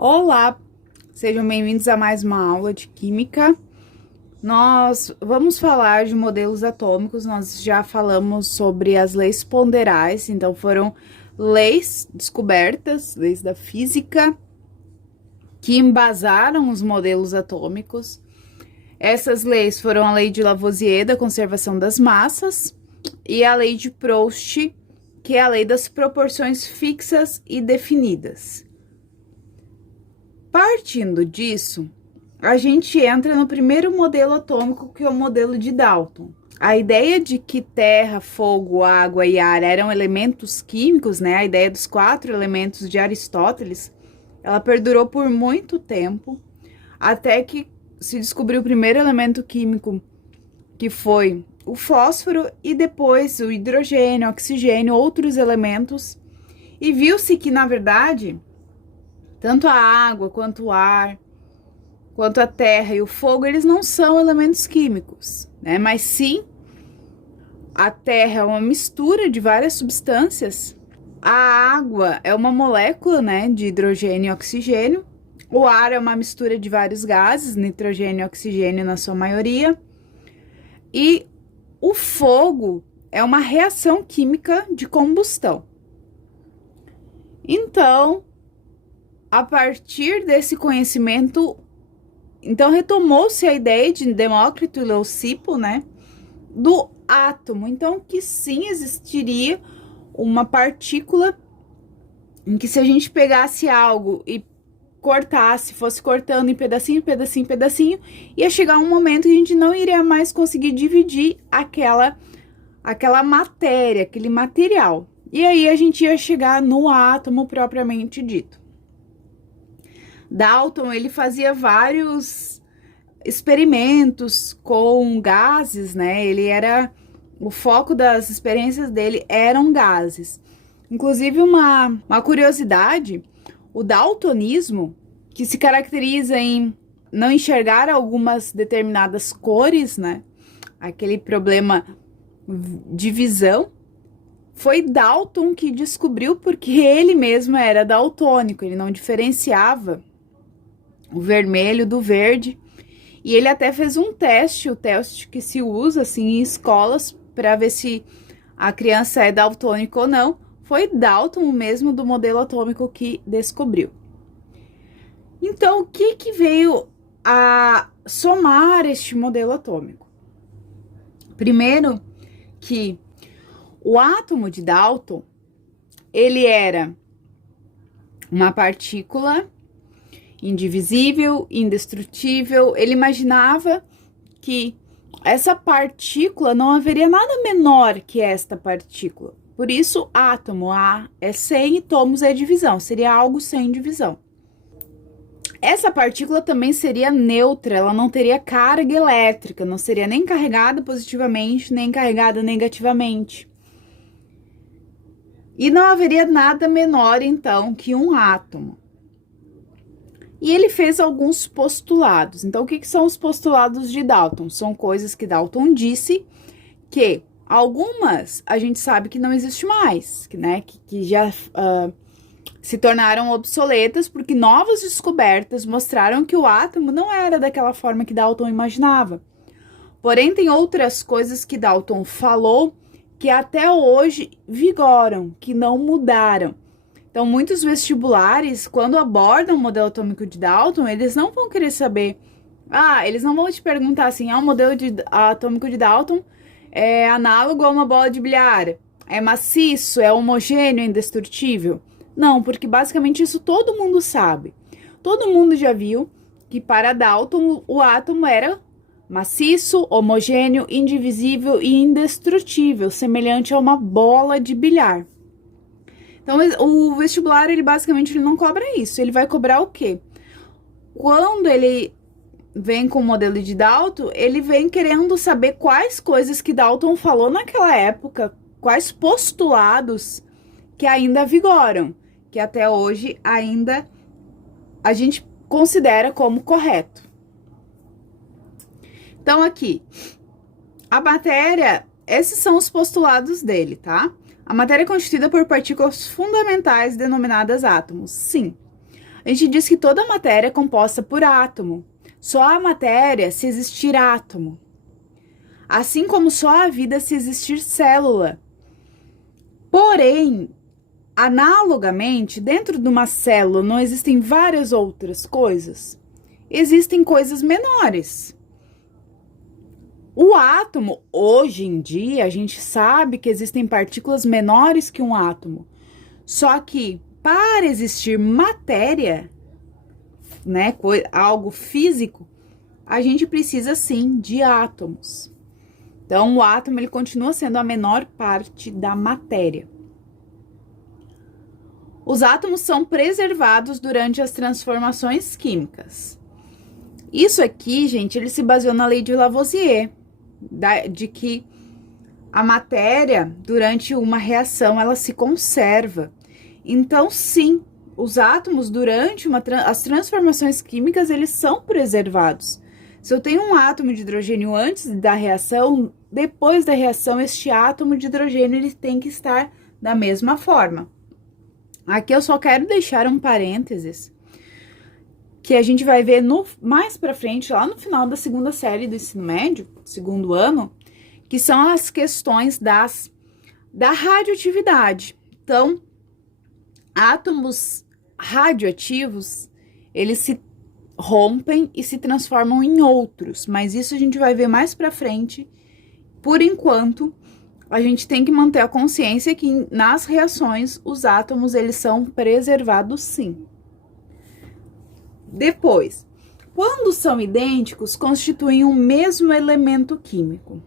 Olá, sejam bem-vindos a mais uma aula de Química. Nós vamos falar de modelos atômicos, nós já falamos sobre as leis ponderais, então foram leis descobertas, leis da física, que embasaram os modelos atômicos. Essas leis foram a lei de Lavoisier da conservação das massas e a lei de Proust, que é a lei das proporções fixas e definidas. Partindo disso, a gente entra no primeiro modelo atômico, que é o modelo de Dalton. A ideia de que terra, fogo, água e ar eram elementos químicos, né? A ideia dos 4 elementos de Aristóteles, ela perdurou por muito tempo, até que se descobriu o primeiro elemento químico, que foi o fósforo, e depois o hidrogênio, oxigênio, outros elementos, e viu-se que, na verdade, tanto a água, quanto o ar, quanto a terra e o fogo, eles não são elementos químicos, né? Mas sim, a terra é uma mistura de várias substâncias, a água é uma molécula, né, de hidrogênio e oxigênio, o ar é uma mistura de vários gases, nitrogênio e oxigênio na sua maioria, e o fogo é uma reação química de combustão. Então, a partir desse conhecimento, então retomou-se a ideia de Demócrito e Leucipo, né, do átomo. Então, que sim existiria uma partícula em que, se a gente pegasse algo e cortasse, fosse cortando em pedacinho, pedacinho, pedacinho, ia chegar um momento que a gente não iria mais conseguir dividir aquela matéria, aquele material. E aí a gente ia chegar no átomo propriamente dito. Dalton, ele fazia vários experimentos com gases, né? O foco das experiências dele eram gases. Inclusive, uma curiosidade, o daltonismo, que se caracteriza em não enxergar algumas determinadas cores, né? Aquele problema de visão, foi Dalton que descobriu, porque ele mesmo era daltônico, ele não diferenciava o vermelho do verde, e ele até fez um teste, o teste que se usa assim em escolas para ver se a criança é daltônica ou não. Foi Dalton mesmo, do modelo atômico, que descobriu. Então, o que veio a somar este modelo atômico? Primeiro, que o átomo de Dalton, ele era uma partícula indivisível, indestrutível. Ele imaginava que essa partícula não haveria nada menor que esta partícula. Por isso, átomo, A é sem e tomos é divisão, seria algo sem divisão. Essa partícula também seria neutra, ela não teria carga elétrica, não seria nem carregada positivamente, nem carregada negativamente. E não haveria nada menor, então, que um átomo. E ele fez alguns postulados. Então, o que são os postulados de Dalton? São coisas que Dalton disse, que algumas a gente sabe que não existe mais, que já se tornaram obsoletas, porque novas descobertas mostraram que o átomo não era daquela forma que Dalton imaginava. Porém, tem outras coisas que Dalton falou que até hoje vigoram, que não mudaram. Então, muitos vestibulares, quando abordam o modelo atômico de Dalton, eles não vão querer saber... eles não vão te perguntar assim, o modelo atômico de Dalton é análogo a uma bola de bilhar, é maciço, é homogêneo, é indestrutível. Não, porque basicamente isso todo mundo sabe. Todo mundo já viu que para Dalton o átomo era maciço, homogêneo, indivisível e indestrutível, semelhante a uma bola de bilhar. Então, o vestibular, ele basicamente não cobra isso. Ele vai cobrar o quê? Quando ele vem com o modelo de Dalton, ele vem querendo saber quais coisas que Dalton falou naquela época, quais postulados que ainda vigoram, que até hoje ainda a gente considera como correto. Então, aqui, a matéria, esses são os postulados dele, tá? A matéria é constituída por partículas fundamentais denominadas átomos. Sim. A A gente diz que toda matéria é composta por átomo. Só há matéria se existir átomo. Assim como só há vida se existir célula. Porém, analogamente, dentro de uma célula não existem várias outras coisas? Existem coisas menores. O átomo, hoje em dia, a gente sabe que existem partículas menores que um átomo. Só que, para existir matéria, né, algo físico, a gente precisa sim de átomos. Então, o átomo ele continua sendo a menor parte da matéria. Os átomos são preservados durante as transformações químicas. Isso aqui, gente, ele se baseou na lei de Lavoisier, de que a matéria, durante uma reação, ela se conserva. Então, sim, os átomos, durante as transformações químicas, eles são preservados. Se eu tenho um átomo de hidrogênio antes da reação, depois da reação, este átomo de hidrogênio ele tem que estar da mesma forma. Aqui eu só quero deixar um parênteses, que a gente vai ver mais pra frente, lá no final da segunda série do ensino médio, segundo ano, que são as questões da radioatividade. Então, átomos radioativos, eles se rompem e se transformam em outros, mas isso a gente vai ver mais pra frente. Por enquanto, a gente tem que manter a consciência que nas reações, os átomos, eles são preservados sim. Depois, quando são idênticos, constituem o mesmo elemento químico.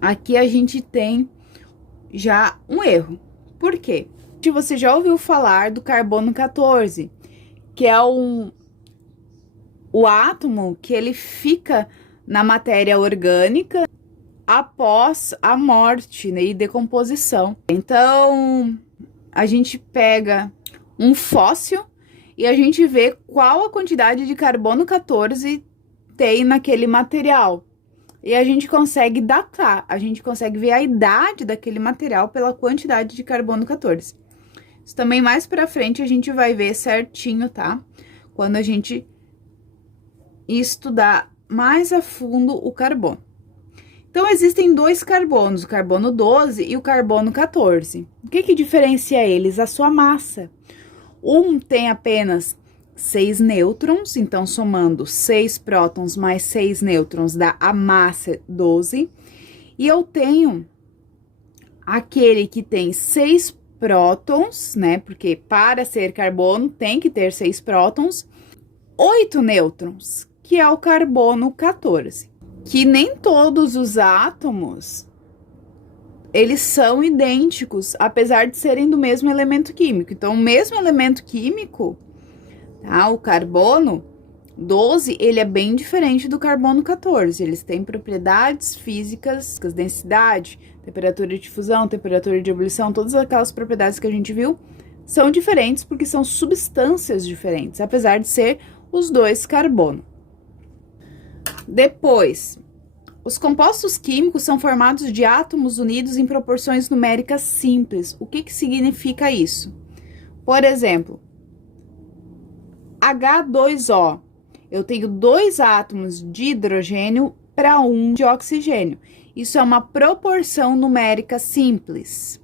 Aqui a gente tem já um erro. Por quê? Você já ouviu falar do carbono 14, que é o átomo que ele fica na matéria orgânica após a morte, né, e decomposição. Então, a gente pega um fóssil e a gente vê qual a quantidade de carbono 14 tem naquele material. E a gente consegue datar, a gente consegue ver a idade daquele material pela quantidade de carbono 14. Isso também mais pra frente a gente vai ver certinho, tá? Quando a gente estudar mais a fundo o carbono. Então, existem dois carbonos, o carbono 12 e o carbono 14. O que diferencia eles? A sua massa. Um tem apenas 6 nêutrons, então somando 6 prótons mais 6 nêutrons dá a massa 12. E eu tenho aquele que tem 6 prótons, né? Porque para ser carbono tem que ter 6 prótons, 8 nêutrons, que é o carbono 14. Que nem todos os átomos, eles são idênticos, apesar de serem do mesmo elemento químico. Então, o mesmo elemento químico, tá? O carbono 12, ele é bem diferente do carbono 14. Eles têm propriedades físicas, densidade, temperatura de fusão, temperatura de ebulição, todas aquelas propriedades que a gente viu, são diferentes porque são substâncias diferentes, apesar de ser os dois carbono. Depois, os compostos químicos são formados de átomos unidos em proporções numéricas simples. O que significa isso? Por exemplo, H2O. Eu tenho 2 átomos de hidrogênio para 1 de oxigênio. Isso é uma proporção numérica simples.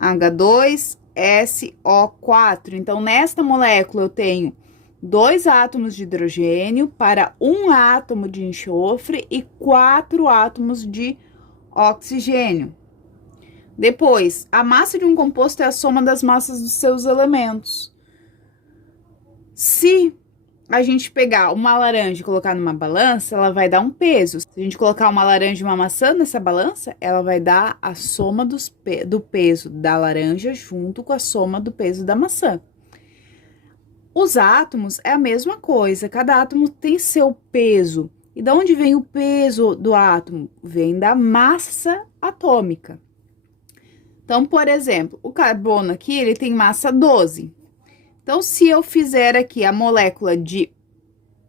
H2SO4. Então, nesta molécula eu tenho 2 átomos de hidrogênio para 1 átomo de enxofre e 4 átomos de oxigênio. Depois, a massa de um composto é a soma das massas dos seus elementos. Se a gente pegar uma laranja e colocar numa balança, ela vai dar um peso. Se a gente colocar uma laranja e uma maçã nessa balança, ela vai dar a soma do peso da laranja junto com a soma do peso da maçã. Os átomos é a mesma coisa, cada átomo tem seu peso. E de onde vem o peso do átomo? Vem da massa atômica. Então, por exemplo, o carbono aqui, ele tem massa 12. Então, se eu fizer aqui a molécula de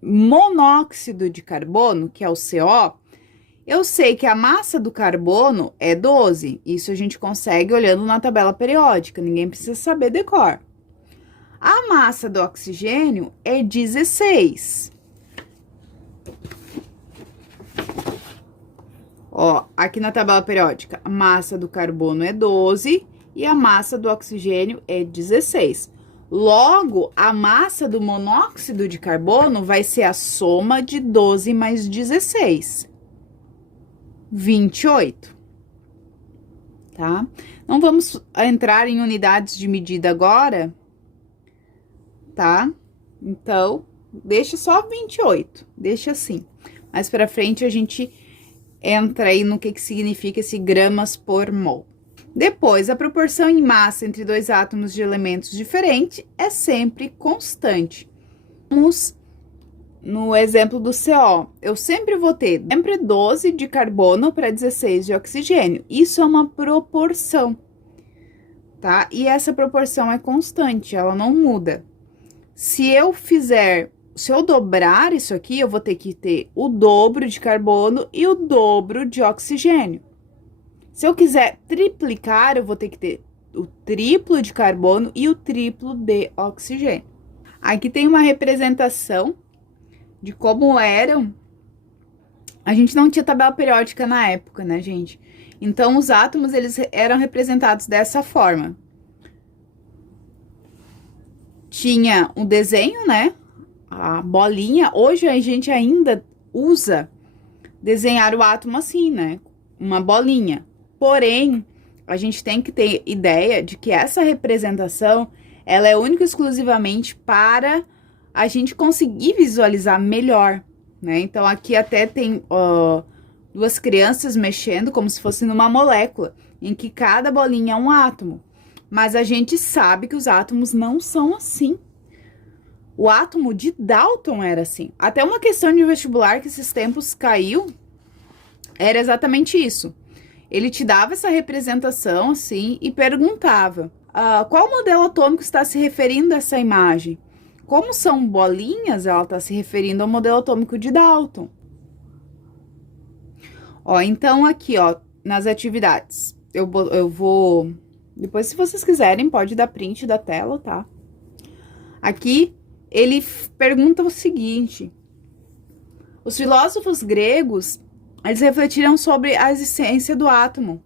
monóxido de carbono, que é o CO, eu sei que a massa do carbono é 12. Isso a gente consegue olhando na tabela periódica, ninguém precisa saber decor. A massa do oxigênio é 16. Ó, aqui na tabela periódica, a massa do carbono é 12 e a massa do oxigênio é 16. Logo, a massa do monóxido de carbono vai ser a soma de 12 mais 16. 28. Tá? Não vamos entrar em unidades de medida agora, tá? Então, deixa só 28, deixa assim. Mais pra frente a gente entra aí no que significa esse gramas por mol. Depois, a proporção em massa entre dois átomos de elementos diferentes é sempre constante. Vamos no exemplo do CO. Eu sempre vou ter 12 de carbono para 16 de oxigênio. Isso é uma proporção, tá? E essa proporção é constante, ela não muda. Se eu dobrar isso aqui, eu vou ter que ter o dobro de carbono e o dobro de oxigênio. Se eu quiser triplicar, eu vou ter que ter o triplo de carbono e o triplo de oxigênio. Aqui tem uma representação de como eram. A gente não tinha tabela periódica na época, né, gente? Então, os átomos, eles eram representados dessa forma. Tinha o desenho, né? A bolinha. Hoje a gente ainda usa desenhar o átomo assim, né? Uma bolinha. Porém, a gente tem que ter ideia de que essa representação, ela é única e exclusivamente para a gente conseguir visualizar melhor, né? Então, aqui até tem duas crianças mexendo como se fosse numa molécula, em que cada bolinha é um átomo. Mas a gente sabe que os átomos não são assim. O átomo de Dalton era assim. Até uma questão de vestibular que esses tempos caiu, era exatamente isso. Ele te dava essa representação, assim, e perguntava, qual modelo atômico está se referindo a essa imagem? Como são bolinhas, ela está se referindo ao modelo atômico de Dalton. Ó, então aqui, ó, nas atividades, eu vou... Depois, se vocês quiserem, pode dar print da tela, tá? Aqui, ele pergunta o seguinte. Os filósofos gregos, eles refletiram sobre a existência do átomo.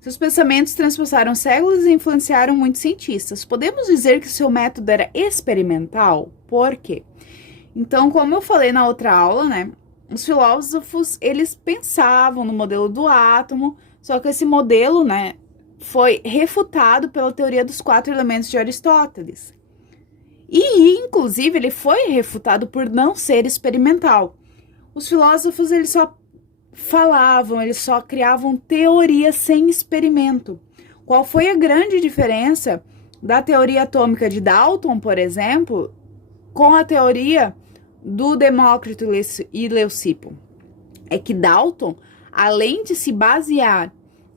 Seus pensamentos transpassaram séculos e influenciaram muitos cientistas. Podemos dizer que seu método era experimental? Por quê? Então, como eu falei na outra aula, né? Os filósofos, eles pensavam no modelo do átomo, só que esse modelo, né, foi refutado pela teoria dos 4 elementos de Aristóteles. E, inclusive, ele foi refutado por não ser experimental. Os filósofos, eles só falavam, eles só criavam teoria sem experimento. Qual foi a grande diferença da teoria atômica de Dalton, por exemplo, com a teoria do Demócrito e Leucipo? É que Dalton, além de se basear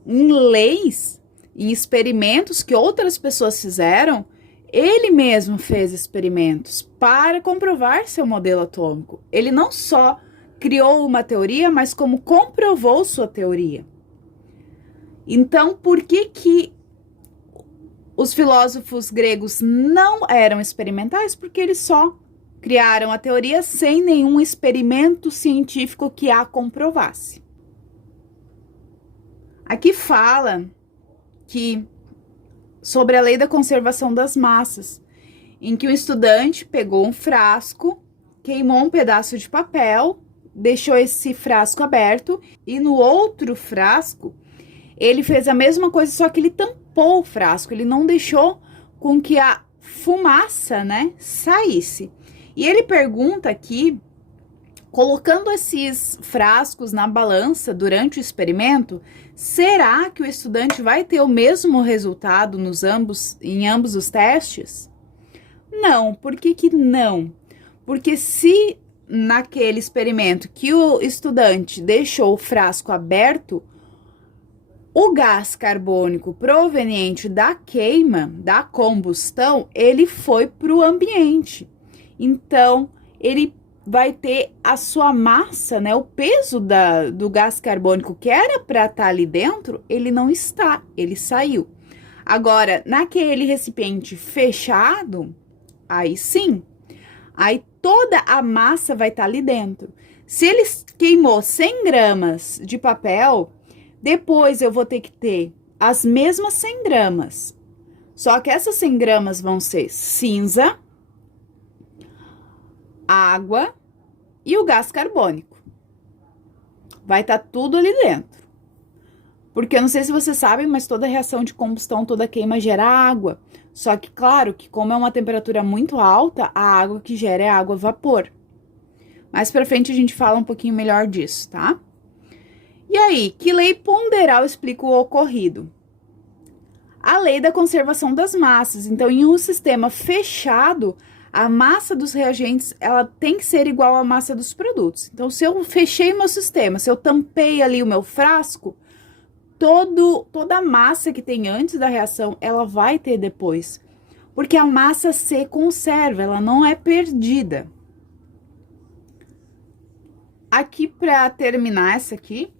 em leis, em experimentos que outras pessoas fizeram, ele mesmo fez experimentos para comprovar seu modelo atômico. Ele não só criou uma teoria, mas como comprovou sua teoria. Então, por que os filósofos gregos não eram experimentais? Porque eles só criaram a teoria sem nenhum experimento científico que a comprovasse. Aqui fala que sobre a lei da conservação das massas, em que o estudante pegou um frasco, queimou um pedaço de papel, deixou esse frasco aberto e no outro frasco ele fez a mesma coisa, só que ele tampou o frasco, ele não deixou com que a fumaça, né, saísse. E ele pergunta aqui, colocando esses frascos na balança durante o experimento, será que o estudante vai ter o mesmo resultado em ambos os testes? Não. Por que não? Porque se naquele experimento que o estudante deixou o frasco aberto, o gás carbônico proveniente da queima, da combustão, ele foi para o ambiente. Então, ele vai ter a sua massa, né, o peso do gás carbônico que era para estar ali dentro, ele não está, ele saiu. Agora, naquele recipiente fechado, Aí sim. Aí toda a massa vai estar ali dentro. Se ele queimou 100 gramas de papel, depois eu vou ter que ter as mesmas 100 gramas. Só que essas 100 gramas vão ser cinza, água e o gás carbônico. Vai estar tudo ali dentro. Porque eu não sei se vocês sabem, mas toda reação de combustão, toda queima gera água. Só que, claro, que como é uma temperatura muito alta, a água que gera é água vapor. Mais pra frente a gente fala um pouquinho melhor disso, tá? E aí, que lei ponderal explica o ocorrido? A lei da conservação das massas. Então, em um sistema fechado, a massa dos reagentes, ela tem que ser igual à massa dos produtos. Então, se eu fechei o meu sistema, se eu tampei ali o meu frasco, toda a massa que tem antes da reação, ela vai ter depois. Porque a massa se conserva, ela não é perdida. Aqui, para terminar essa aqui,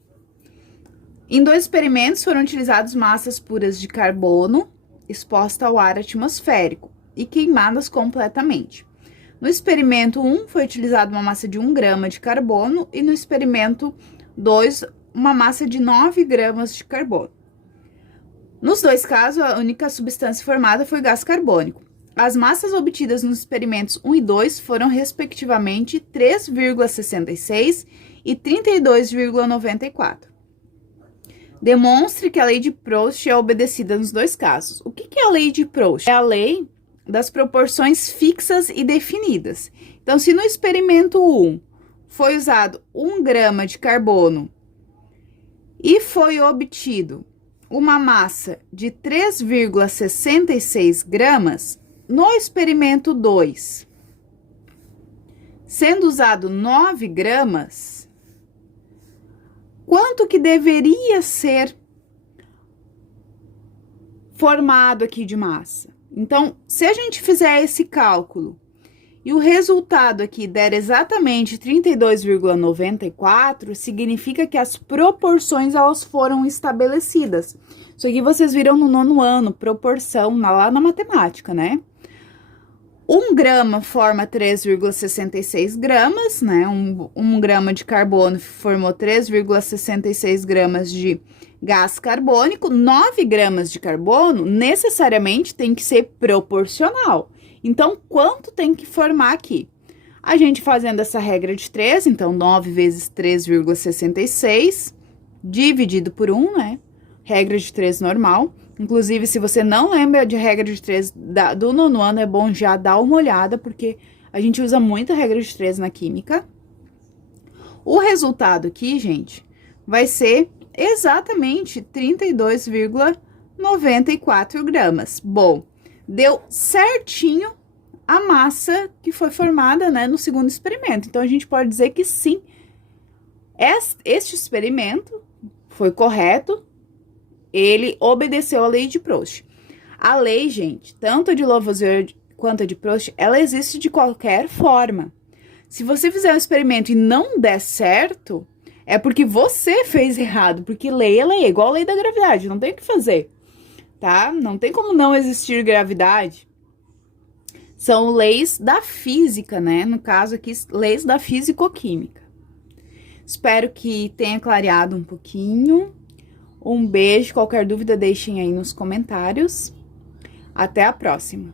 em 2 experimentos foram utilizadas massas puras de carbono exposta ao ar atmosférico e queimadas completamente. No experimento 1, foi utilizada uma massa de 1 grama de carbono e no experimento 2, uma massa de 9 gramas de carbono. Nos 2 casos, a única substância formada foi o gás carbônico. As massas obtidas nos experimentos 1 e 2 foram, respectivamente, 3,66 e 32,94. Demonstre que a lei de Proust é obedecida nos 2 casos. O que é a lei de Proust? É a lei das proporções fixas e definidas. Então, se no experimento 1 foi usado 1 grama de carbono e foi obtido uma massa de 3,66 gramas, no experimento 2, sendo usado 9 gramas, quanto que deveria ser formado aqui de massa? Então, se a gente fizer esse cálculo e o resultado aqui der exatamente 32,94, significa que as proporções elas foram estabelecidas. Isso aqui vocês viram no 9º ano, proporção, lá na matemática, né? 1 grama forma 3,66 gramas, né? 1 grama de carbono formou 3,66 gramas de gás carbônico. 9 gramas de carbono necessariamente tem que ser proporcional. Então, quanto tem que formar aqui? A gente fazendo essa regra de 3, então 9 vezes 3,66 dividido por 1, né? Regra de 3 normal. Inclusive, se você não lembra de regra de 3 do 9º ano, é bom já dar uma olhada, porque a gente usa muito a regra de 3 na química. O resultado aqui, gente, vai ser exatamente 32,94 gramas. Bom, deu certinho a massa que foi formada, né, no 2º experimento. Então, a gente pode dizer que sim, este experimento foi correto. Ele obedeceu a lei de Proust. A lei, gente, tanto a de Lavoisier quanto a de Proust, ela existe de qualquer forma. Se você fizer um experimento e não der certo, é porque você fez errado, porque lei é lei, igual a lei da gravidade, não tem o que fazer, tá? Não tem como não existir gravidade. São leis da física, né? No caso aqui, leis da fisicoquímica. Espero que tenha clareado um pouquinho. Um beijo, qualquer dúvida deixem aí nos comentários. Até a próxima!